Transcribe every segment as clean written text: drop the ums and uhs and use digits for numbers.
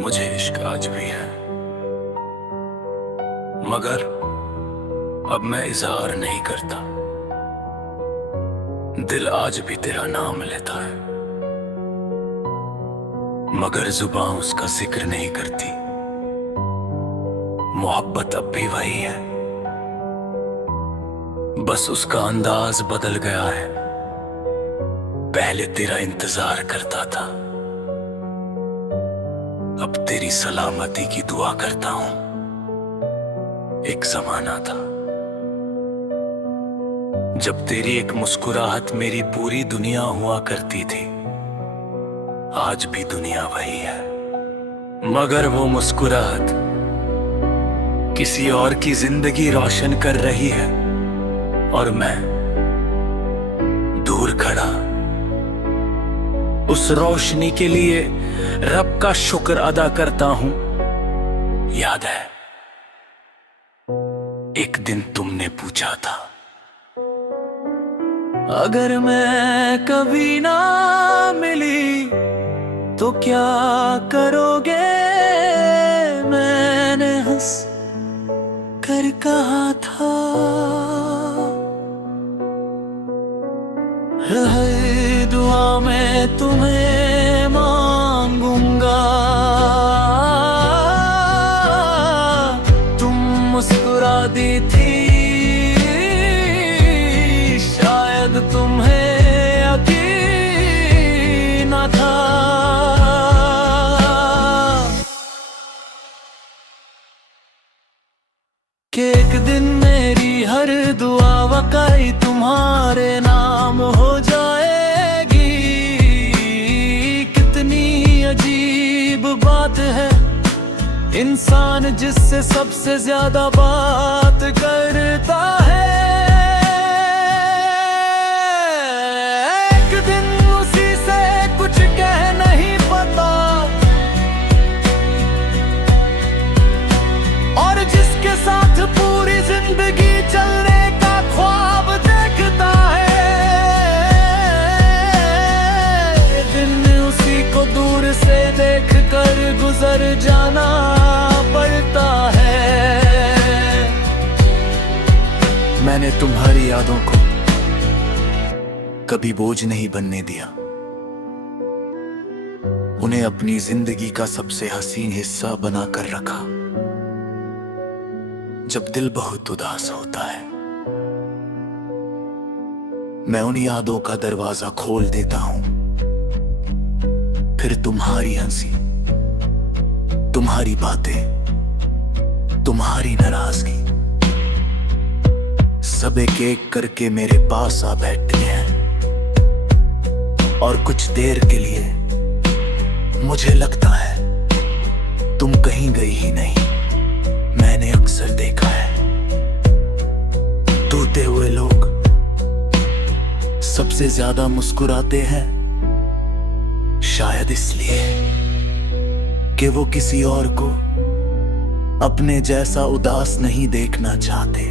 मुझे इश्क आज भी है, मगर अब मैं इजहार नहीं करता। दिल आज भी तेरा नाम लेता है, मगर जुबान उसका जिक्र नहीं करती। मोहब्बत अब भी वही है, बस उसका अंदाज बदल गया है। पहले तेरा इंतजार करता था, अब तेरी सलामती की दुआ करता हूं। एक जमाना था जब तेरी एक मुस्कुराहट मेरी पूरी दुनिया हुआ करती थी। आज भी दुनिया वही है, मगर वो मुस्कुराहट किसी और की जिंदगी रोशन कर रही है। और मैं दूर खड़ा उस रोशनी के लिए रब का शुक्र अदा करता हूं। याद है एक दिन तुमने पूछा था, अगर मैं कभी ना मिली तो क्या करोगे। मैंने हंस कर कहा था, हर दुआ में तुम्हें मांगूंगा। तुम मुस्कुरा दी थी, शायद तुम्हें यकीन न था कि एक दिन मेरी हर दुआ वाकई तुम्हारे नाम हो जाएगी। कितनी अजीब बात है, इंसान जिससे सबसे ज्यादा बात करता है। एक दिन उसी से कुछ कह नहीं पाता, और जिसके साथ पूरी जिंदगी चलने का ख्वाब देखता है। दिन उसी को दूर से देख कर गुजर जाना पड़ता है। मैंने तुम्हारी यादों को कभी बोझ नहीं बनने दिया, उन्हें अपनी जिंदगी का सबसे हसीन हिस्सा बनाकर रखा। जब दिल बहुत उदास होता है, मैं उन यादों का दरवाजा खोल देता हूं। फिर तुम्हारी हंसी, तुम्हारी बातें, तुम्हारी नाराजगी सब एक एक करके मेरे पास आ बैठते हैं। और कुछ देर के लिए मुझे लगता है तुम कहीं गई ही नहीं। मैंने अक्सर देखा है टूटे हुए लोग सबसे ज्यादा मुस्कुराते हैं, शायद इसलिए कि वो किसी और को अपने जैसा उदास नहीं देखना चाहते।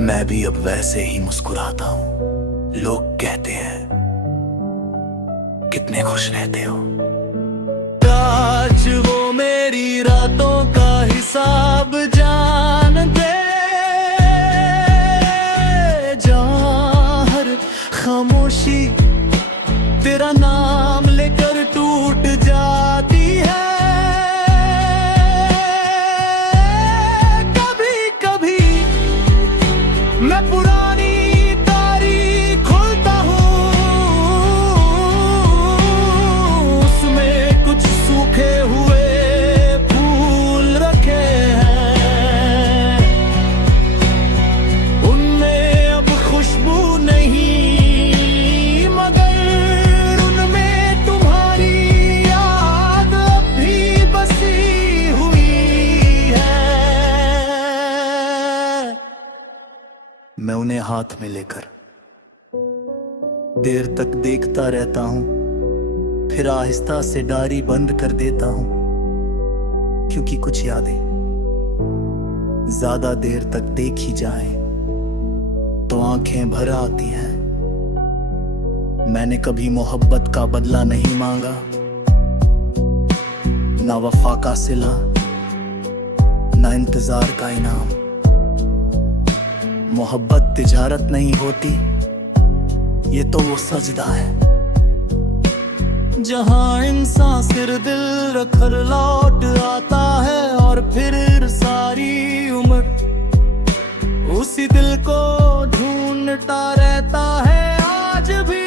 मैं भी अब वैसे ही मुस्कुराता हूं। लोग कहते हैं कितने खुश रहते हो। आज वो मेरी रातों का हिसाब जानते, जहां हर खामोशी तेरा नाम लेकर टूट जाती है। कभी कभी मैं पुरानी तारीख खोलता हूँ, उसमें कुछ सूखे हुए फूल रखे हैं। उनमें अब खुशबू नहीं, मगर उनमें तुम्हारी याद अब भी बसी हुई है। मैं उन्हें हाथ में लेकर देर तक देखता रहता हूं, फिर आहिस्ता से डायरी बंद कर देता हूं। क्योंकि कुछ यादें ज्यादा देर तक देखी जाएं तो आंखें भर आती हैं। मैंने कभी मोहब्बत का बदला नहीं मांगा, ना वफा का सिला, ना इंतजार का इनाम। मोहब्बत तिजारत नहीं होती, ये तो वो सजदा है जहां इंसान सिर दिल रखकर लौट आता है, और फिर सारी उम्र उसी दिल को ढूंढता रहता है। आज भी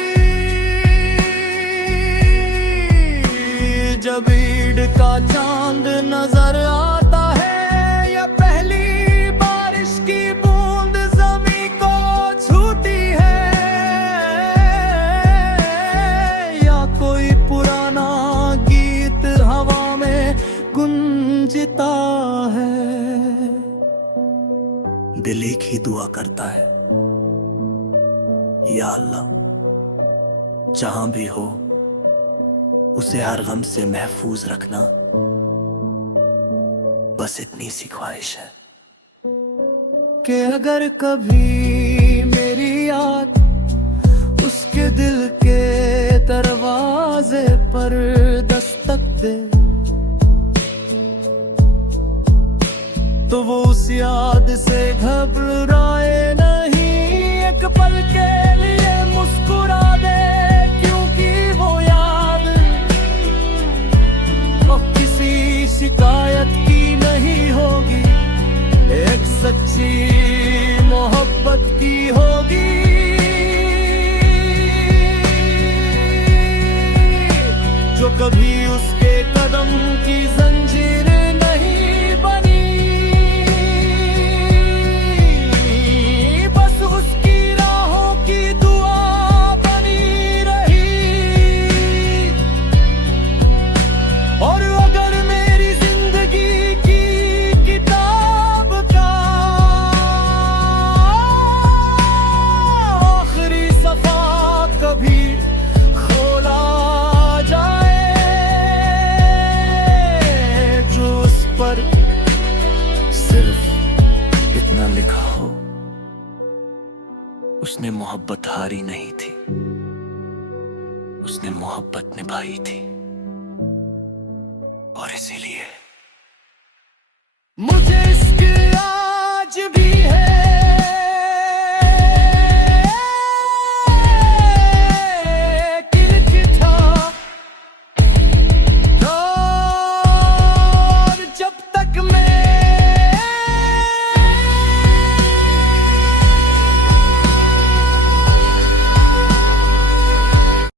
जब ईद का चांद नजर आता है, या पहली बारिश की बूंद जमीन को छूती है, या कोई पुराना गीत हवा में गुंजता है, दिल एक ही दुआ करता है, या अल्लाह जहां भी हो उसे हर गम से महफूज रखना। बस इतनी सी ख्वाहिश है कि अगर कभी मेरी याद उसके दिल के दरवाजे पर दस्तक दे, तो वो उस याद से घबराए नहीं, एक पल के लिए मुस्कुरा दे, क्योंकि वो याद अब किसी शिकायत की नहीं होगी, एक सच्ची मोहब्बत की होगी, जो कभी उसके कदम की जंजीर नहीं बनी, बस उसकी राहों की दुआ बनी रही। और अगर मेरी जिंदगी की किताब का आखिरी सफा कभी खोला जाए, जो उस पर सिर्फ इतना लिखा हो, उसने मोहब्बत हारी नहीं थी, उसने मोहब्बत निभाई थी।